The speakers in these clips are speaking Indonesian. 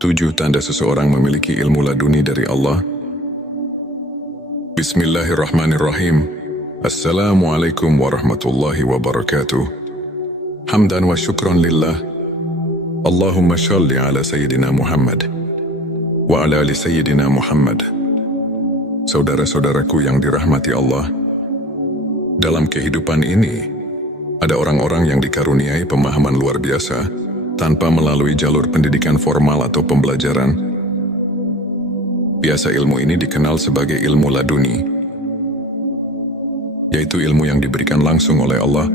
7 tanda seseorang memiliki ilmu laduni dari Allah. Bismillahirrahmanirrahim. Assalamualaikum warahmatullahi wabarakatuh. Hamdan wa syukran lillah. Allahumma shalli ala Sayyidina Muhammad wa ala ali Sayyidina Muhammad. Saudara-saudaraku yang dirahmati Allah, dalam kehidupan ini ada orang-orang yang dikaruniai pemahaman luar biasa tanpa melalui jalur pendidikan formal atau pembelajaran. Biasa ilmu ini dikenal sebagai ilmu laduni, yaitu ilmu yang diberikan langsung oleh Allah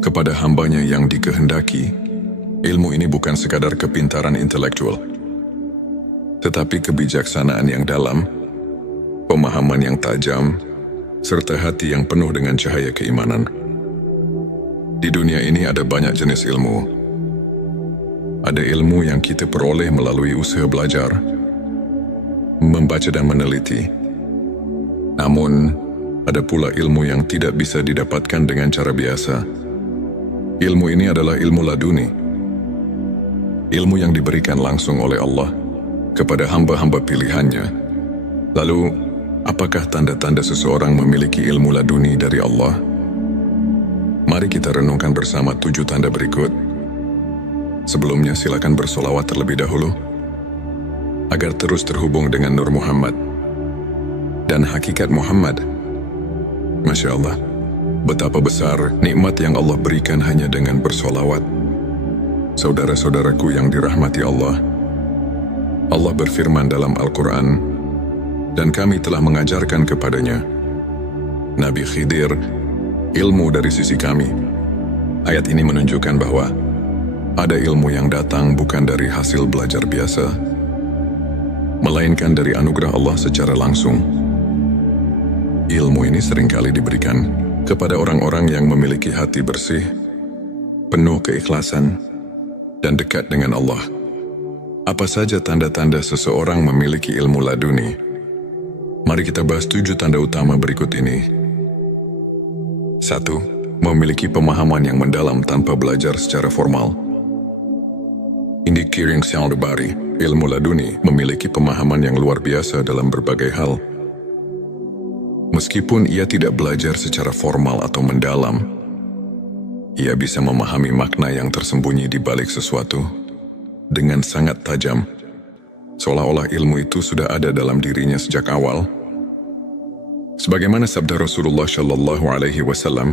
kepada hambanya yang dikehendaki. Ilmu ini bukan sekadar kepintaran intelektual, tetapi kebijaksanaan yang dalam, pemahaman yang tajam, serta hati yang penuh dengan cahaya keimanan. Di dunia ini ada banyak jenis ilmu. Ada ilmu yang kita peroleh melalui usaha belajar, membaca dan meneliti. Namun, ada pula ilmu yang tidak bisa didapatkan dengan cara biasa. Ilmu ini adalah ilmu laduni. Ilmu yang diberikan langsung oleh Allah kepada hamba-hamba pilihannya. Lalu, apakah tanda-tanda seseorang memiliki ilmu laduni dari Allah? Mari kita renungkan bersama 7 tanda berikut. Sebelumnya silakan bersolawat terlebih dahulu agar terus terhubung dengan Nur Muhammad dan hakikat Muhammad. Masya Allah, betapa besar nikmat yang Allah berikan hanya dengan bersolawat. Saudara-saudaraku yang dirahmati Allah, Allah berfirman dalam Al-Quran, dan kami telah mengajarkan kepadanya, Nabi Khidir, ilmu dari sisi kami. Ayat ini menunjukkan bahwa ada ilmu yang datang bukan dari hasil belajar biasa, melainkan dari anugerah Allah secara langsung. Ilmu ini seringkali diberikan kepada orang-orang yang memiliki hati bersih, penuh keikhlasan, dan dekat dengan Allah. Apa saja tanda-tanda seseorang memiliki ilmu laduni? Mari kita bahas 7 tanda utama berikut ini. 1. Memiliki pemahaman yang mendalam tanpa belajar secara formal. Indi Kiring Syaldabari, ilmu laduni, memiliki pemahaman yang luar biasa dalam berbagai hal. Meskipun ia tidak belajar secara formal atau mendalam, ia bisa memahami makna yang tersembunyi di balik sesuatu dengan sangat tajam, seolah-olah ilmu itu sudah ada dalam dirinya sejak awal. Sebagaimana sabda Rasulullah Shallallahu Alaihi Wasallam,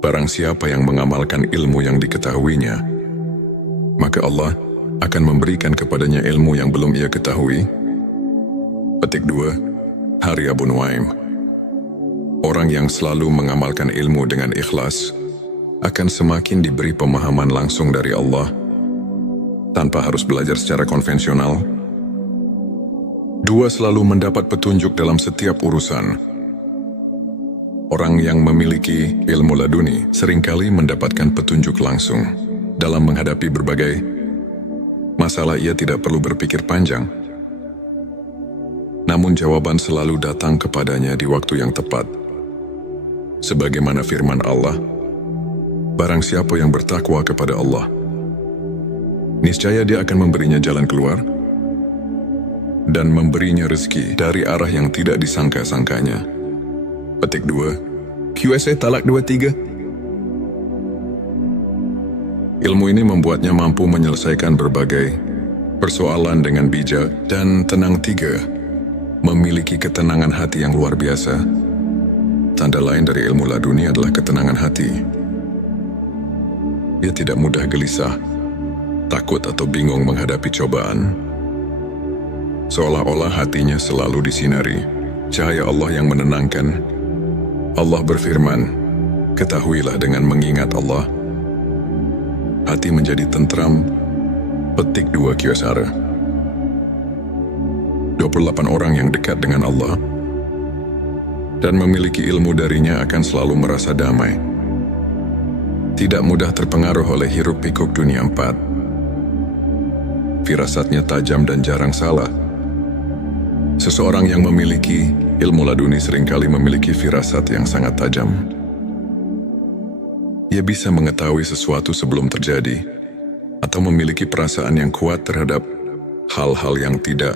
barang siapa yang mengamalkan ilmu yang diketahuinya, maka Allah akan memberikan kepadanya ilmu yang belum ia ketahui. Petik 2. Hari Abu Nuaim. Orang yang selalu mengamalkan ilmu dengan ikhlas akan semakin diberi pemahaman langsung dari Allah tanpa harus belajar secara konvensional. 2. Selalu mendapat petunjuk dalam setiap urusan. Orang yang memiliki ilmu laduni seringkali mendapatkan petunjuk langsung. Dalam menghadapi berbagai masalah, ia tidak perlu berpikir panjang. Namun jawaban selalu datang kepadanya di waktu yang tepat. Sebagaimana firman Allah, barang siapa yang bertakwa kepada Allah, niscaya dia akan memberinya jalan keluar dan memberinya rezeki dari arah yang tidak disangka-sangkanya. Petik 2. QSA Talak 23. Ilmu ini membuatnya mampu menyelesaikan berbagai persoalan dengan bijak dan tenang. 3. Memiliki ketenangan hati yang luar biasa. Tanda lain dari ilmu laduni adalah ketenangan hati. Ia tidak mudah gelisah, takut atau bingung menghadapi cobaan. Seolah-olah hatinya selalu disinari cahaya Allah yang menenangkan. Allah berfirman, ketahuilah dengan mengingat Allah, hati menjadi tentram. Petik 2 Kyosara. 28 orang yang dekat dengan Allah dan memiliki ilmu darinya akan selalu merasa damai. Tidak mudah terpengaruh oleh hiruk-pikuk dunia 4. Firasatnya tajam dan jarang salah. Seseorang yang memiliki ilmu laduni seringkali memiliki firasat yang sangat tajam. Ia bisa mengetahui sesuatu sebelum terjadi, atau memiliki perasaan yang kuat terhadap hal-hal yang tidak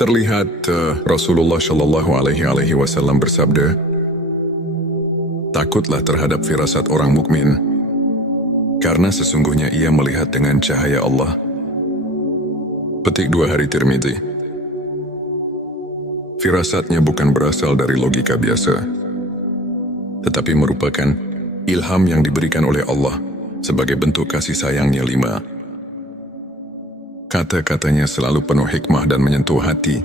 terlihat. Rasulullah Shallallahu Alaihi Wasallam bersabda, "Takutlah terhadap firasat orang mukmin, karena sesungguhnya ia melihat dengan cahaya Allah." Petik 2 Hari Tirmidzi. Firasatnya bukan berasal dari logika biasa, tetapi merupakan ilham yang diberikan oleh Allah sebagai bentuk kasih sayangnya. 5. Kata-katanya selalu penuh hikmah dan menyentuh hati.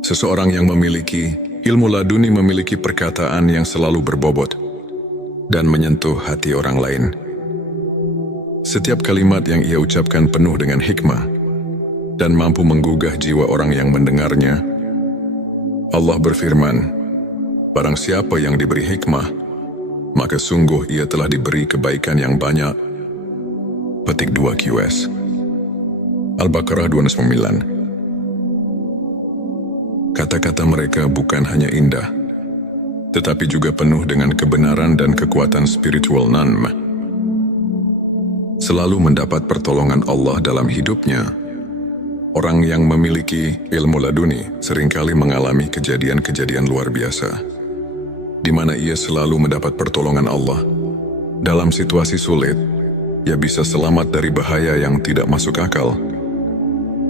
Seseorang yang memiliki ilmu laduni memiliki perkataan yang selalu berbobot dan menyentuh hati orang lain. Setiap kalimat yang ia ucapkan penuh dengan hikmah dan mampu menggugah jiwa orang yang mendengarnya. Allah berfirman, "Barang siapa yang diberi hikmah, maka sungguh ia telah diberi kebaikan yang banyak." Petik 2 QS. Al-Baqarah 209. Kata-kata mereka bukan hanya indah, tetapi juga penuh dengan kebenaran dan kekuatan spiritual. Selalu mendapat pertolongan Allah dalam hidupnya. Orang yang memiliki ilmu laduni seringkali mengalami kejadian-kejadian luar biasa, di mana ia selalu mendapat pertolongan Allah. Dalam situasi sulit, ia bisa selamat dari bahaya yang tidak masuk akal,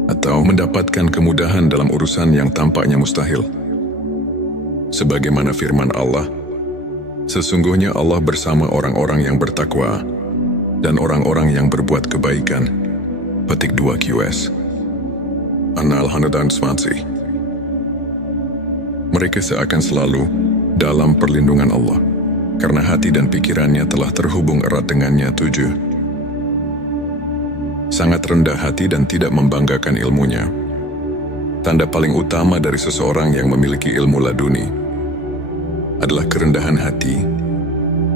atau mendapatkan kemudahan dalam urusan yang tampaknya mustahil. Sebagaimana firman Allah, "Sesungguhnya Allah bersama orang-orang yang bertakwa dan orang-orang yang berbuat kebaikan." Petik 2 QS. An-Nahl 120. Mereka seakan selalu dalam perlindungan Allah, karena hati dan pikirannya telah terhubung erat dengannya. 7. Sangat rendah hati dan tidak membanggakan ilmunya. Tanda paling utama dari seseorang yang memiliki ilmu laduni adalah kerendahan hati.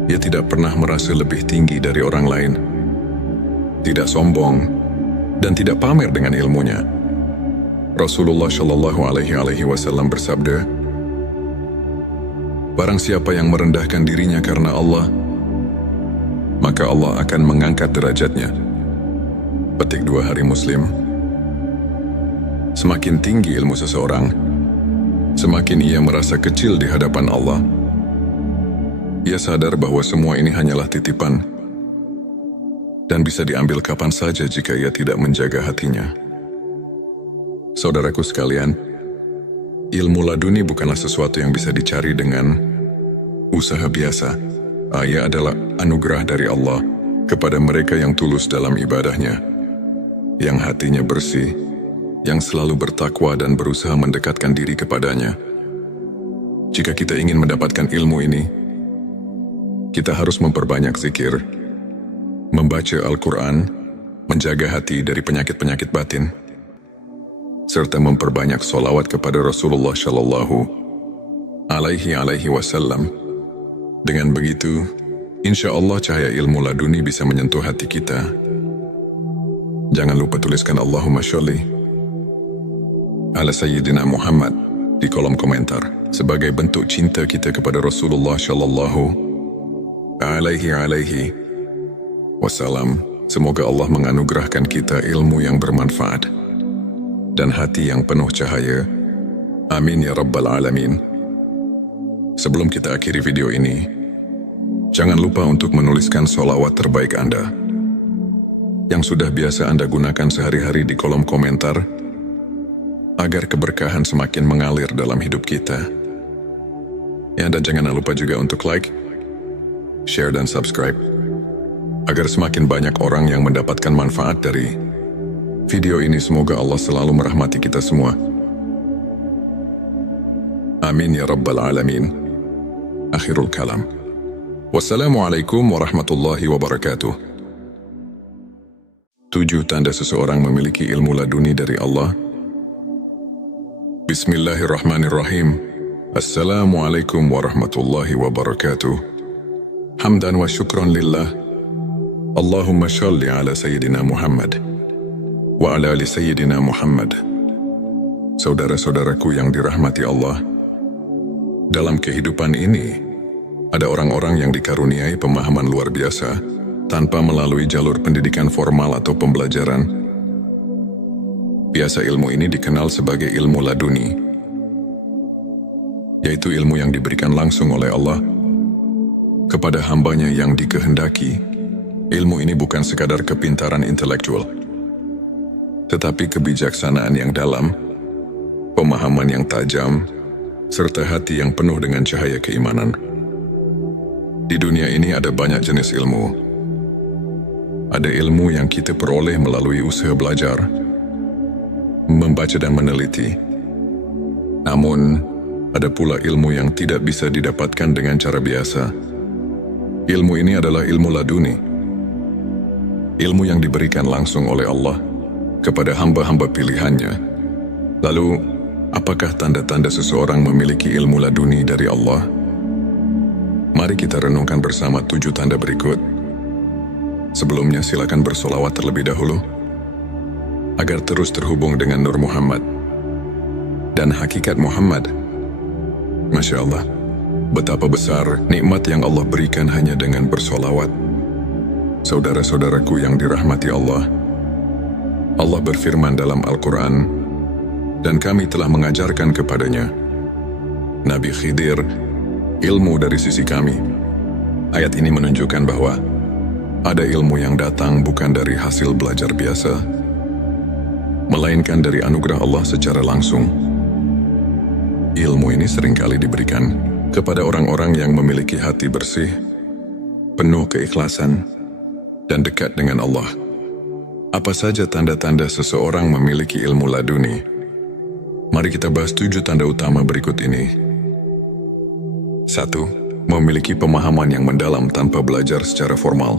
Ia tidak pernah merasa lebih tinggi dari orang lain, tidak sombong, dan tidak pamer dengan ilmunya. Rasulullah Shallallahu Alaihi Wasallam bersabda, "Barang siapa yang merendahkan dirinya karena Allah, maka Allah akan mengangkat derajatnya." Petik 2 Hari Muslim. Semakin tinggi ilmu seseorang, semakin ia merasa kecil di hadapan Allah. Ia sadar bahwa semua ini hanyalah titipan dan bisa diambil kapan saja jika ia tidak menjaga hatinya. Saudaraku sekalian, ilmu laduni bukanlah sesuatu yang bisa dicari dengan usaha biasa. Ia adalah anugerah dari Allah kepada mereka yang tulus dalam ibadahnya, yang hatinya bersih, yang selalu bertakwa dan berusaha mendekatkan diri kepadanya. Jika kita ingin mendapatkan ilmu ini, kita harus memperbanyak zikir, membaca Al-Quran, menjaga hati dari penyakit-penyakit batin, serta memperbanyak sholawat kepada Rasulullah Shallallahu Alaihi Wasallam. Dengan begitu, insya Allah cahaya ilmu laduni bisa menyentuh hati kita. Jangan lupa tuliskan Allahumma sholli ala Sayyidina Muhammad di kolom komentar sebagai bentuk cinta kita kepada Rasulullah Shallallahu Alaihi Wasallam. Semoga Allah menganugerahkan kita ilmu yang bermanfaat dan hati yang penuh cahaya. Amin ya Rabbal Alamin. Sebelum kita akhiri video ini, jangan lupa untuk menuliskan sholawat terbaik Anda yang sudah biasa Anda gunakan sehari-hari di kolom komentar, agar keberkahan semakin mengalir dalam hidup kita. Dan jangan lupa juga untuk like, share dan subscribe, agar semakin banyak orang yang mendapatkan manfaat dari video ini. Semoga Allah selalu merahmati kita semua. Amin ya Rabbal Alamin. Akhirul kalam. Wassalamualaikum warahmatullahi wabarakatuh. 7 tanda seseorang memiliki ilmu laduni dari Allah. Bismillahirrahmanirrahim. Assalamualaikum warahmatullahi wabarakatuh. Hamdan wa syukran lillah. Allahumma sholli ala Sayyidina Muhammad wa ala ali Sayyidina Muhammad. Saudara-saudaraku yang dirahmati Allah, dalam kehidupan ini ada orang-orang yang dikaruniai pemahaman luar biasa tanpa melalui jalur pendidikan formal atau pembelajaran. Biasa ilmu ini dikenal sebagai ilmu laduni, yaitu ilmu yang diberikan langsung oleh Allah kepada hambanya yang dikehendaki. Ilmu ini bukan sekadar kepintaran intelektual, tetapi kebijaksanaan yang dalam, pemahaman yang tajam, serta hati yang penuh dengan cahaya keimanan. Di dunia ini ada banyak jenis ilmu. Ada ilmu yang kita peroleh melalui usaha belajar, membaca dan meneliti. Namun, ada pula ilmu yang tidak bisa didapatkan dengan cara biasa. Ilmu ini adalah ilmu laduni. Ilmu yang diberikan langsung oleh Allah kepada hamba-hamba pilihannya. Lalu, apakah tanda-tanda seseorang memiliki ilmu laduni dari Allah? Mari kita renungkan bersama 7 tanda berikut. Sebelumnya silakan bersolawat terlebih dahulu, agar terus terhubung dengan Nur Muhammad dan hakikat Muhammad. Masya Allah, betapa besar nikmat yang Allah berikan hanya dengan bersolawat. Saudara-saudaraku yang dirahmati Allah, Allah berfirman dalam Al-Quran, dan kami telah mengajarkan kepadanya, Nabi Khidir, ilmu dari sisi kami. Ayat ini menunjukkan bahwa ada ilmu yang datang bukan dari hasil belajar biasa, melainkan dari anugerah Allah secara langsung. Ilmu ini seringkali diberikan kepada orang-orang yang memiliki hati bersih, penuh keikhlasan, dan dekat dengan Allah. Apa saja tanda-tanda seseorang memiliki ilmu laduni? Mari kita bahas 7 tanda utama berikut ini. 1. Memiliki pemahaman yang mendalam tanpa belajar secara formal.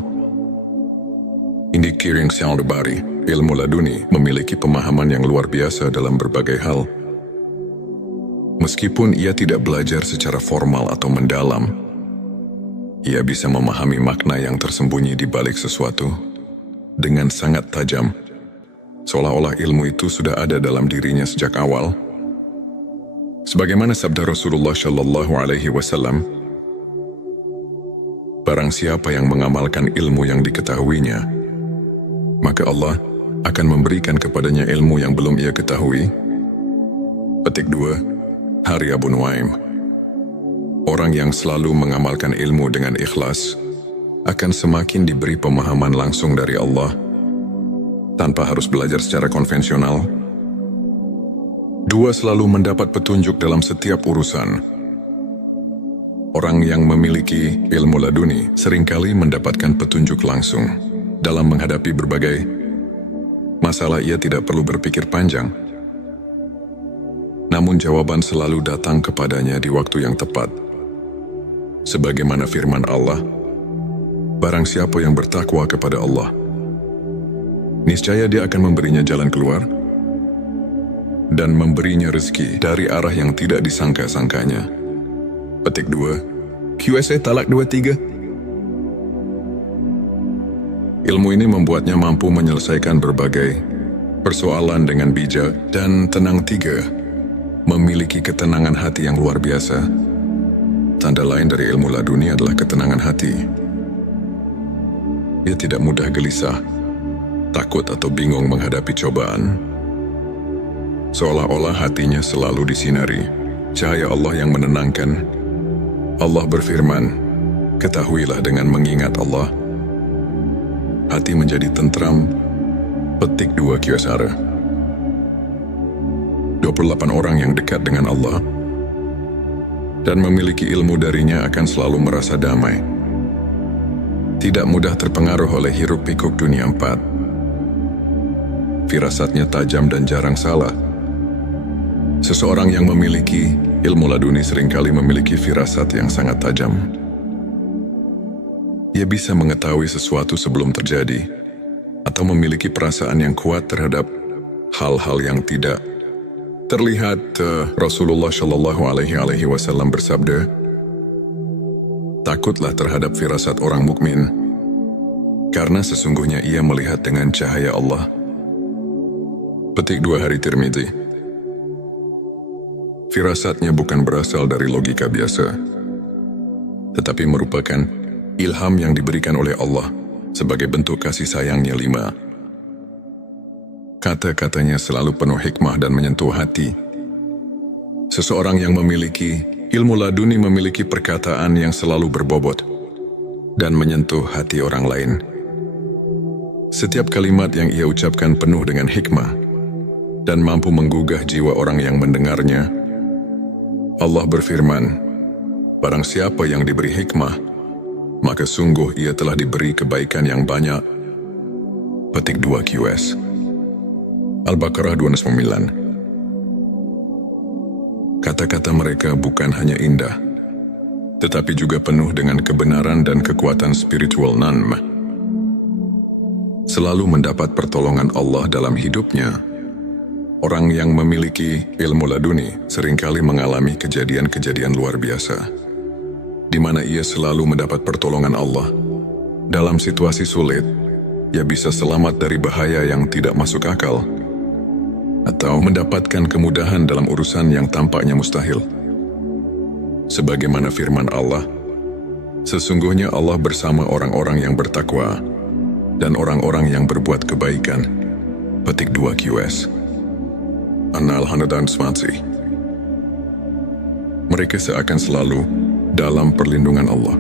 Indicating sound body, ilmu laduni memiliki pemahaman yang luar biasa dalam berbagai hal. Meskipun ia tidak belajar secara formal atau mendalam, ia bisa memahami makna yang tersembunyi di balik sesuatu dengan sangat tajam, seolah-olah ilmu itu sudah ada dalam dirinya sejak awal. Sebagaimana sabda Rasulullah Shallallahu Alaihi Wasallam, barang siapa yang mengamalkan ilmu yang diketahuinya, maka Allah akan memberikan kepadanya ilmu yang belum ia ketahui. Petik 2, Hari Abu Nuaim. Orang yang selalu mengamalkan ilmu dengan ikhlas akan semakin diberi pemahaman langsung dari Allah tanpa harus belajar secara konvensional. 2. Selalu mendapat petunjuk dalam setiap urusan. Orang yang memiliki ilmu laduni seringkali mendapatkan petunjuk langsung. Dalam menghadapi berbagai masalah, ia tidak perlu berpikir panjang. Namun jawaban selalu datang kepadanya di waktu yang tepat. Sebagaimana firman Allah, barang siapa yang bertakwa kepada Allah, niscaya Dia akan memberinya jalan keluar dan memberinya rezeki dari arah yang tidak disangka-sangkanya. Petik 2, QSA Talak 23. Ilmu ini membuatnya mampu menyelesaikan berbagai persoalan dengan bijak dan tenang. 3. Memiliki ketenangan hati yang luar biasa. Tanda lain dari ilmu laduni adalah ketenangan hati. Ia tidak mudah gelisah, takut atau bingung menghadapi cobaan. Seolah-olah hatinya selalu disinari cahaya Allah yang menenangkan. Allah berfirman, ketahuilah dengan mengingat Allah, hati menjadi tentram. Petik 2 Kyosara. 28 orang yang dekat dengan Allah dan memiliki ilmu darinya akan selalu merasa damai. Tidak mudah terpengaruh oleh hiruk-pikuk dunia 4. Firasatnya tajam dan jarang salah. Seseorang yang memiliki ilmu laduni seringkali memiliki firasat yang sangat tajam. Ia bisa mengetahui sesuatu sebelum terjadi, atau memiliki perasaan yang kuat terhadap hal-hal yang tidak terlihat. Rasulullah Shallallahu Alaihi Wasallam bersabda, takutlah terhadap firasat orang mukmin, karena sesungguhnya ia melihat dengan cahaya Allah. Petik 2 Hari Tirmidzi. Firasatnya bukan berasal dari logika biasa, tetapi merupakan ilham yang diberikan oleh Allah sebagai bentuk kasih sayangnya. 5. Kata-katanya selalu penuh hikmah dan menyentuh hati. Seseorang yang memiliki ilmu laduni memiliki perkataan yang selalu berbobot dan menyentuh hati orang lain. Setiap kalimat yang ia ucapkan penuh dengan hikmah dan mampu menggugah jiwa orang yang mendengarnya. Allah berfirman, barang siapa yang diberi hikmah, maka sungguh ia telah diberi kebaikan yang banyak. Petik 2 QS. Al-Baqarah 29. Kata-kata mereka bukan hanya indah, tetapi juga penuh dengan kebenaran dan kekuatan spiritual. Selalu mendapat pertolongan Allah dalam hidupnya. Orang yang memiliki ilmu laduni seringkali mengalami kejadian-kejadian luar biasa, di mana ia selalu mendapat pertolongan Allah. Dalam situasi sulit, ia bisa selamat dari bahaya yang tidak masuk akal, atau mendapatkan kemudahan dalam urusan yang tampaknya mustahil. Sebagaimana firman Allah, sesungguhnya Allah bersama orang-orang yang bertakwa dan orang-orang yang berbuat kebaikan. Petik 2 QS. An-Nahl 120. Mereka seakan selalu dalam perlindungan Allah,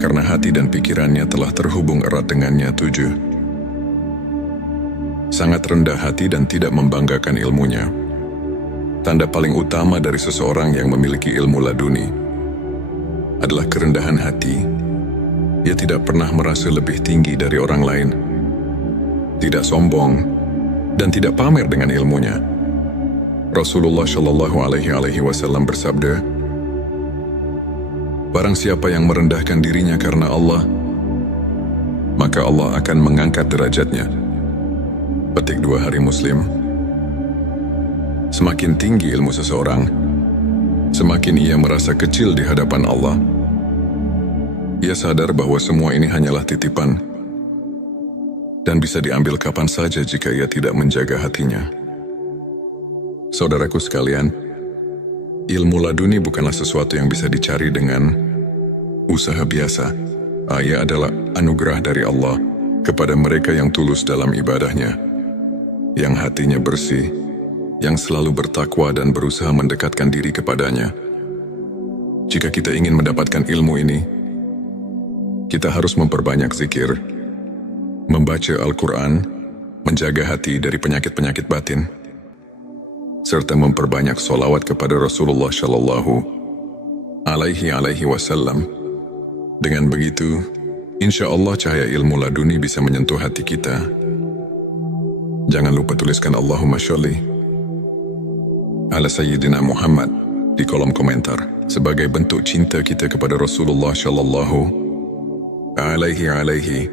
karena hati dan pikirannya telah terhubung erat dengannya. 7. Sangat rendah hati dan tidak membanggakan ilmunya. Tanda paling utama dari seseorang yang memiliki ilmu laduni adalah kerendahan hati. Ia tidak pernah merasa lebih tinggi dari orang lain, tidak sombong, dan tidak pamer dengan ilmunya. Rasulullah Shallallahu Alaihi Wasallam bersabda, barang siapa yang merendahkan dirinya karena Allah, maka Allah akan mengangkat derajatnya. Petik 2 Hari Muslim. Semakin tinggi ilmu seseorang, semakin ia merasa kecil di hadapan Allah. Ia sadar bahwa semua ini hanyalah titipan dan bisa diambil kapan saja jika ia tidak menjaga hatinya. Saudaraku sekalian, ilmu laduni bukanlah sesuatu yang bisa dicari dengan usaha biasa. Ia adalah anugerah dari Allah kepada mereka yang tulus dalam ibadahnya, yang hatinya bersih, yang selalu bertakwa dan berusaha mendekatkan diri kepadanya. Jika kita ingin mendapatkan ilmu ini, kita harus memperbanyak zikir, membaca Al-Quran, menjaga hati dari penyakit-penyakit batin, serta memperbanyak sholawat kepada Rasulullah Shallallahu Alaihi Wasallam. Dengan begitu, insya Allah cahaya ilmu laduni bisa menyentuh hati kita. Jangan lupa tuliskan Allahumma sholli ala Sayyidina Muhammad di kolom komentar sebagai bentuk cinta kita kepada Rasulullah Shallallahu Alaihi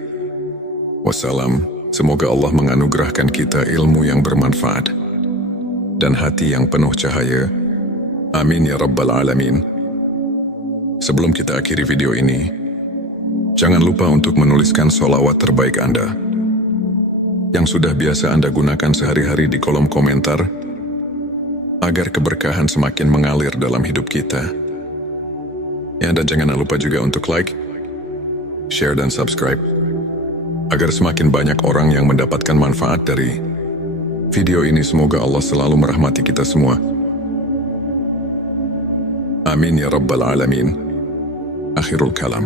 Wasallam. Semoga Allah menganugerahkan kita ilmu yang bermanfaat dan hati yang penuh cahaya. Amin ya Rabbal Alamin. Sebelum kita akhiri video ini, jangan lupa untuk menuliskan sholawat terbaik Anda yang sudah biasa Anda gunakan sehari-hari di kolom komentar, agar keberkahan semakin mengalir dalam hidup kita. Ya, dan jangan lupa juga untuk like, share, dan subscribe, agar semakin banyak orang yang mendapatkan manfaat dari video ini. Semoga Allah selalu merahmati kita semua. Amin ya Rabbal Alamin. Akhirul kalam.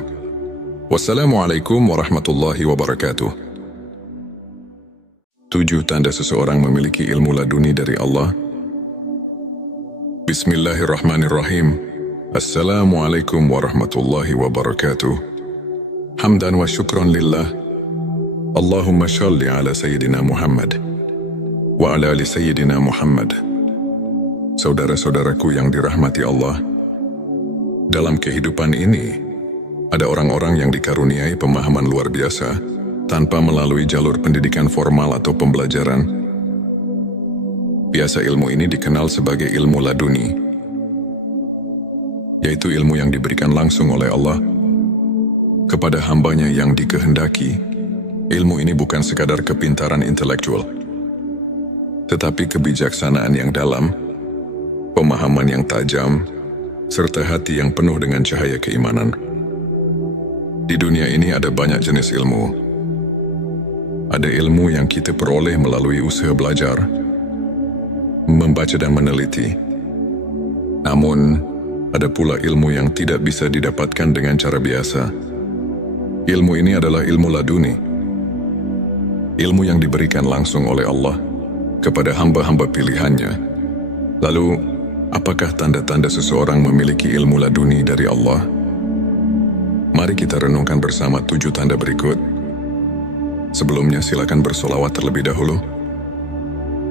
Wassalamualaikum warahmatullahi wabarakatuh. 7 tanda seseorang memiliki ilmu laduni dari Allah. Bismillahirrahmanirrahim. Assalamualaikum warahmatullahi wabarakatuh. Hamdan wa syukran lillah. Allahumma shalli ala Sayyidina Muhammad wa ala ali Sayyidina Muhammad. Saudara-saudaraku yang dirahmati Allah, dalam kehidupan ini, ada orang-orang yang dikaruniai pemahaman luar biasa tanpa melalui jalur pendidikan formal atau pembelajaran. Biasa ilmu ini dikenal sebagai ilmu laduni, yaitu ilmu yang diberikan langsung oleh Allah kepada hambanya yang dikehendaki. Ilmu ini bukan sekadar kepintaran intelektual, tetapi kebijaksanaan yang dalam, pemahaman yang tajam, serta hati yang penuh dengan cahaya keimanan. Di dunia ini ada banyak jenis ilmu, Ada ilmu yang kita peroleh melalui usaha belajar, membaca dan meneliti. Namun, ada pula ilmu yang tidak bisa didapatkan dengan cara biasa. Ilmu ini adalah ilmu laduni. Ilmu yang diberikan langsung oleh Allah kepada hamba-hamba pilihannya. Lalu, apakah tanda-tanda seseorang memiliki ilmu laduni dari Allah? Mari kita renungkan bersama 7 tanda berikut. Sebelumnya silakan bersolawat terlebih dahulu,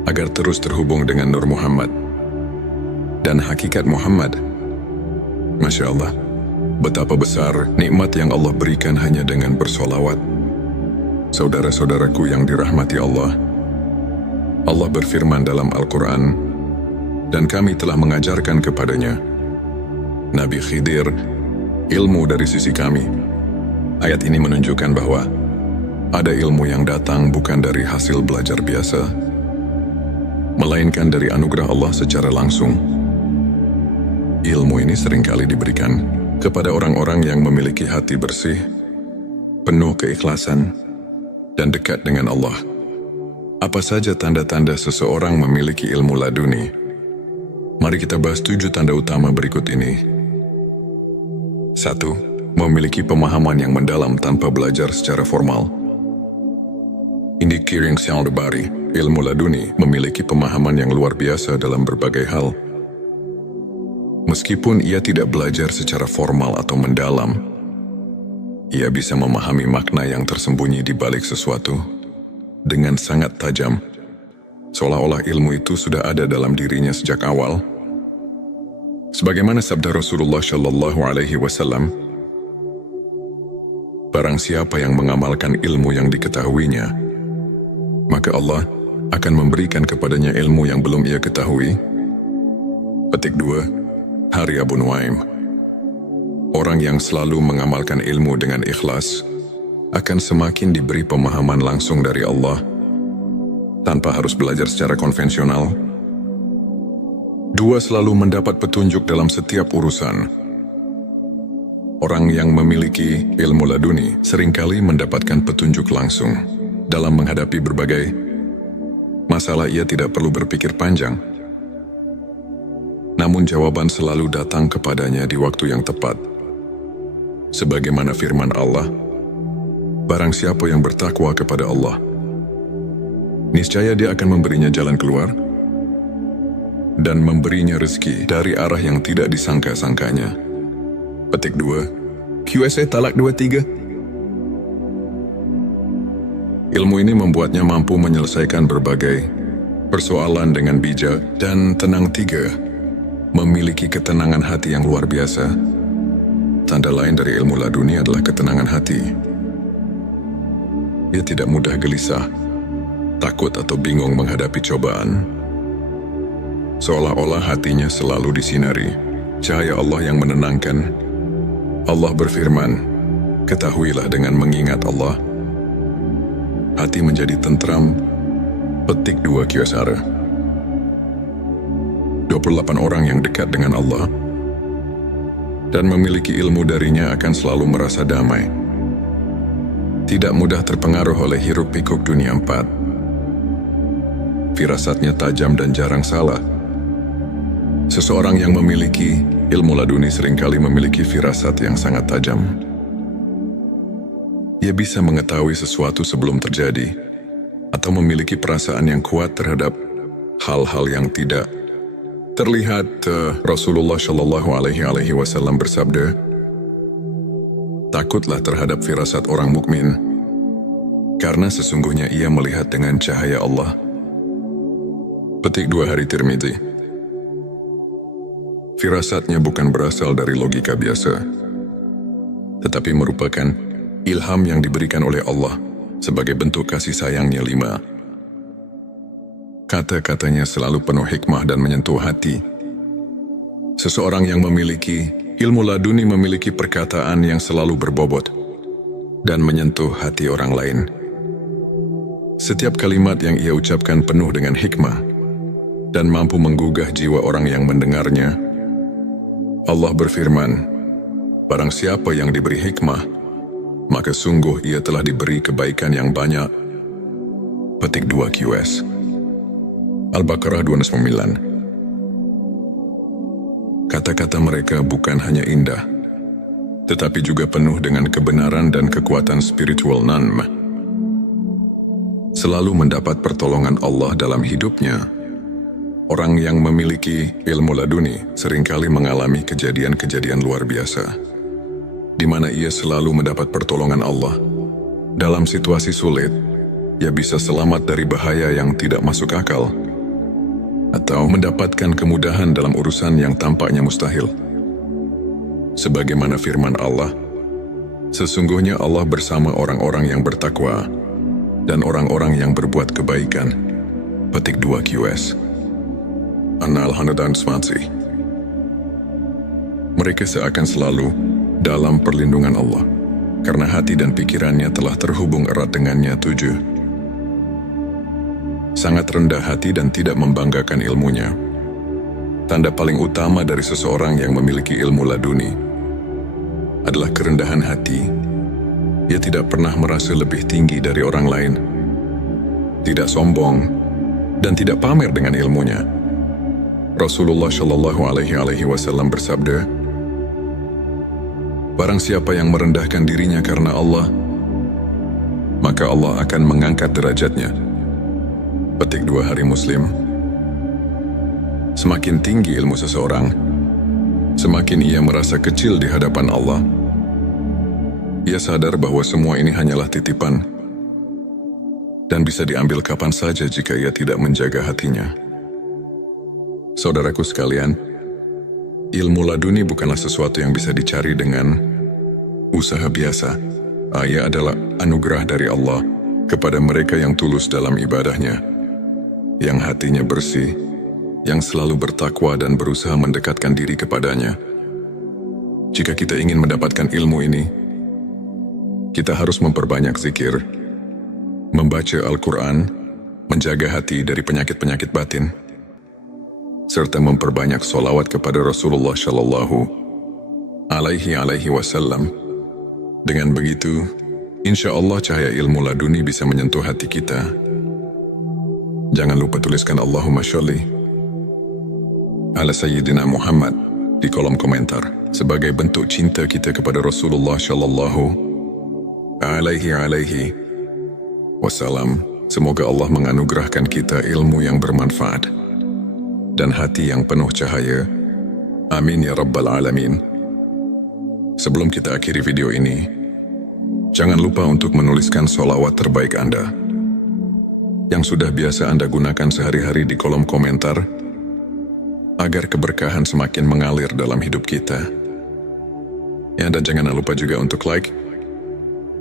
agar terus terhubung dengan Nur Muhammad dan hakikat Muhammad. Masya Allah, betapa besar nikmat yang Allah berikan hanya dengan bersolawat. Saudara-saudaraku yang dirahmati Allah, Allah berfirman dalam Al-Quran, dan kami telah mengajarkan kepadanya, Nabi Khidir, ilmu dari sisi kami. Ayat ini menunjukkan bahwa ada ilmu yang datang bukan dari hasil belajar biasa, melainkan dari anugerah Allah secara langsung. Ilmu ini seringkali diberikan kepada orang-orang yang memiliki hati bersih, penuh keikhlasan, dan dekat dengan Allah. Apa saja tanda-tanda seseorang memiliki ilmu laduni? Mari kita bahas 7 tanda utama berikut ini. 1. Memiliki pemahaman yang mendalam tanpa belajar secara formal. Indi Kiring Syaldabari, ilmu laduni, memiliki pemahaman yang luar biasa dalam berbagai hal. Meskipun ia tidak belajar secara formal atau mendalam, ia bisa memahami makna yang tersembunyi di balik sesuatu dengan sangat tajam, seolah-olah ilmu itu sudah ada dalam dirinya sejak awal. Sebagaimana sabda Rasulullah Shallallahu Alaihi Wasallam, barang siapa yang mengamalkan ilmu yang diketahuinya, maka Allah akan memberikan kepadanya ilmu yang belum ia ketahui. Petik 2, Hari Abu Nuaim. Orang yang selalu mengamalkan ilmu dengan ikhlas akan semakin diberi pemahaman langsung dari Allah tanpa harus belajar secara konvensional. 2. Selalu mendapat petunjuk dalam setiap urusan. Orang yang memiliki ilmu laduni seringkali mendapatkan petunjuk langsung dalam menghadapi berbagai masalah. Ia tidak perlu berpikir panjang, namun jawaban selalu datang kepadanya di waktu yang tepat. Sebagaimana firman Allah, barang siapa yang bertakwa kepada Allah, niscaya Dia akan memberinya jalan keluar dan memberinya rezeki dari arah yang tidak disangka-sangkanya. Petik 2, QSA Talak 23. Ilmu ini membuatnya mampu menyelesaikan berbagai persoalan dengan bijak dan tenang. 3. Memiliki ketenangan hati yang luar biasa. Tanda lain dari ilmu laduni adalah ketenangan hati. Ia tidak mudah gelisah, takut atau bingung menghadapi cobaan. Seolah-olah hatinya selalu disinari cahaya Allah yang menenangkan. Allah berfirman, ketahuilah dengan mengingat Allah, hati menjadi tentram. Petik 2 Kyosara. 28 orang yang dekat dengan Allah dan memiliki ilmu darinya akan selalu merasa damai. Tidak mudah terpengaruh oleh hiruk-pikuk dunia 4. Firasatnya tajam dan jarang salah. Seseorang yang memiliki ilmu laduni seringkali memiliki firasat yang sangat tajam. Ia bisa mengetahui sesuatu sebelum terjadi, atau memiliki perasaan yang kuat terhadap hal-hal yang tidak terlihat. Rasulullah Shallallahu Alaihi Wasallam bersabda, takutlah terhadap firasat orang mukmin, karena sesungguhnya ia melihat dengan cahaya Allah. Petik 2 Hari Tirmidzi. Firasatnya bukan berasal dari logika biasa, tetapi merupakan ilham yang diberikan oleh Allah sebagai bentuk kasih sayangnya. 5. Kata-katanya selalu penuh hikmah dan menyentuh hati. Seseorang yang memiliki ilmu laduni memiliki perkataan yang selalu berbobot dan menyentuh hati orang lain. Setiap kalimat yang ia ucapkan penuh dengan hikmah dan mampu menggugah jiwa orang yang mendengarnya. Allah berfirman, barang siapa yang diberi hikmah, maka sungguh ia telah diberi kebaikan yang banyak. Petik 2 QS. Al-Baqarah 209. Kata-kata mereka bukan hanya indah, tetapi juga penuh dengan kebenaran dan kekuatan spiritual nanm. Selalu mendapat pertolongan Allah dalam hidupnya. Orang yang memiliki ilmu laduni seringkali mengalami kejadian-kejadian luar biasa, di mana ia selalu mendapat pertolongan Allah. Dalam situasi sulit, ia bisa selamat dari bahaya yang tidak masuk akal, atau mendapatkan kemudahan dalam urusan yang tampaknya mustahil. Sebagaimana firman Allah, sesungguhnya Allah bersama orang-orang yang bertakwa dan orang-orang yang berbuat kebaikan. Petik 2 QS. An-Nahl 120. Mereka seakan selalu dalam perlindungan Allah, karena hati dan pikirannya telah terhubung erat dengannya. 7. Sangat rendah hati dan tidak membanggakan ilmunya. Tanda paling utama dari seseorang yang memiliki ilmu laduni adalah kerendahan hati. Ia tidak pernah merasa lebih tinggi dari orang lain, tidak sombong, dan tidak pamer dengan ilmunya. Rasulullah Shallallahu Alaihi Wasallam bersabda, "Barang siapa yang merendahkan dirinya karena Allah, maka Allah akan mengangkat derajatnya." Petik 2 Hari Muslim. Semakin tinggi ilmu seseorang, semakin ia merasa kecil di hadapan Allah. Ia sadar bahwa semua ini hanyalah titipan dan bisa diambil kapan saja jika ia tidak menjaga hatinya. Saudaraku sekalian, ilmu laduni bukanlah sesuatu yang bisa dicari dengan usaha biasa. Ia adalah anugerah dari Allah kepada mereka yang tulus dalam ibadahnya, yang hatinya bersih, yang selalu bertakwa dan berusaha mendekatkan diri kepadanya. Jika kita ingin mendapatkan ilmu ini, kita harus memperbanyak zikir, membaca Al-Quran, menjaga hati dari penyakit-penyakit batin, serta memperbanyak sholawat kepada Rasulullah Shallallahu Alaihi Wasallam. Dengan begitu, insya Allah cahaya ilmu laduni bisa menyentuh hati kita. Jangan lupa tuliskan Allahumma sholli ala Sayyidina Muhammad di kolom komentar sebagai bentuk cinta kita kepada Rasulullah Shallallahu Alaihi Wasallam. Semoga Allah menganugerahkan kita ilmu yang bermanfaat dan hati yang penuh cahaya. Amin ya Rabbal Alamin. Sebelum kita akhiri video ini, jangan lupa untuk menuliskan sholawat terbaik Anda yang sudah biasa Anda gunakan sehari-hari di kolom komentar, agar keberkahan semakin mengalir dalam hidup kita. Ya, dan jangan lupa juga untuk like,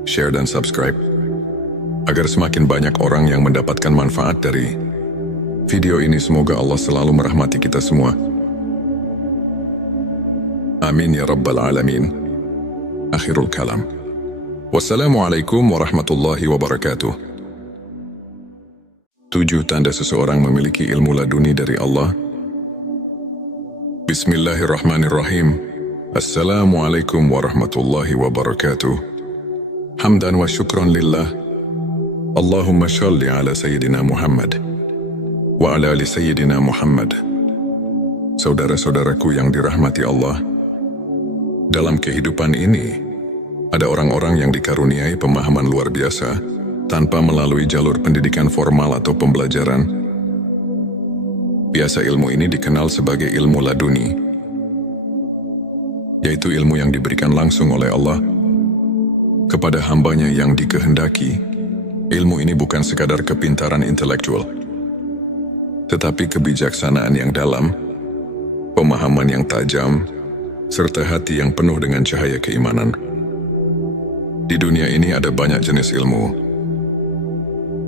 share, dan subscribe, agar semakin banyak orang yang mendapatkan manfaat dari video ini. Semoga Allah selalu merahmati kita semua. Amin ya Rabbal Alamin. Akhirul kalam. Wassalamualaikum warahmatullahi wabarakatuh. 7 tanda seseorang memiliki ilmu laduni dari Allah. Bismillahirrahmanirrahim. Assalamualaikum warahmatullahi wabarakatuh. Hamdan wa syukran lillah. Allahumma shalli ala Sayyidina Muhammad wa ala ali Sayyidina Muhammad. Saudara-saudaraku yang dirahmati Allah, dalam kehidupan ini ada orang-orang yang dikaruniai pemahaman luar biasa tanpa melalui jalur pendidikan formal atau pembelajaran. Biasa ilmu ini dikenal sebagai ilmu laduni, yaitu ilmu yang diberikan langsung oleh Allah kepada hambanya yang dikehendaki. Ilmu ini bukan sekadar kepintaran intelektual, tetapi kebijaksanaan yang dalam, pemahaman yang tajam, serta hati yang penuh dengan cahaya keimanan. Di dunia ini ada banyak jenis ilmu.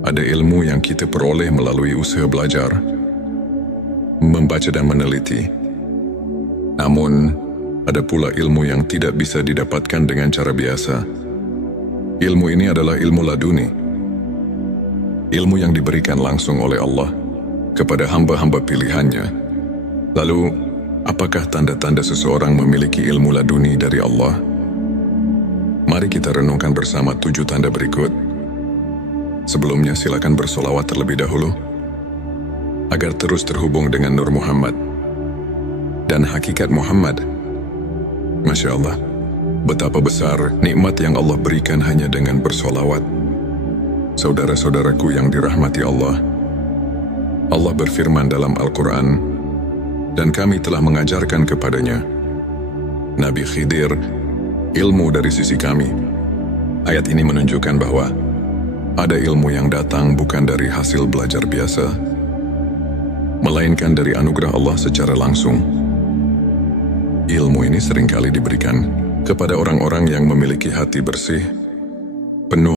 Ada ilmu yang kita peroleh melalui usaha belajar, membaca dan meneliti. Namun, ada pula ilmu yang tidak bisa didapatkan dengan cara biasa. Ilmu ini adalah ilmu laduni. Ilmu yang diberikan langsung oleh Allah kepada hamba-hamba pilihannya. Lalu, apakah tanda-tanda seseorang memiliki ilmu laduni dari Allah? Mari kita renungkan bersama 7 tanda berikut. Sebelumnya silakan bersolawat terlebih dahulu, agar terus terhubung dengan Nur Muhammad dan hakikat Muhammad. Masya Allah, betapa besar nikmat yang Allah berikan hanya dengan bersolawat. Saudara-saudaraku yang dirahmati Allah, Allah berfirman dalam Al-Quran, dan kami telah mengajarkan kepadanya, Nabi Khidir, ilmu dari sisi kami. Ayat ini menunjukkan bahwa ada ilmu yang datang bukan dari hasil belajar biasa, melainkan dari anugerah Allah secara langsung. Ilmu ini seringkali diberikan kepada orang-orang yang memiliki hati bersih, penuh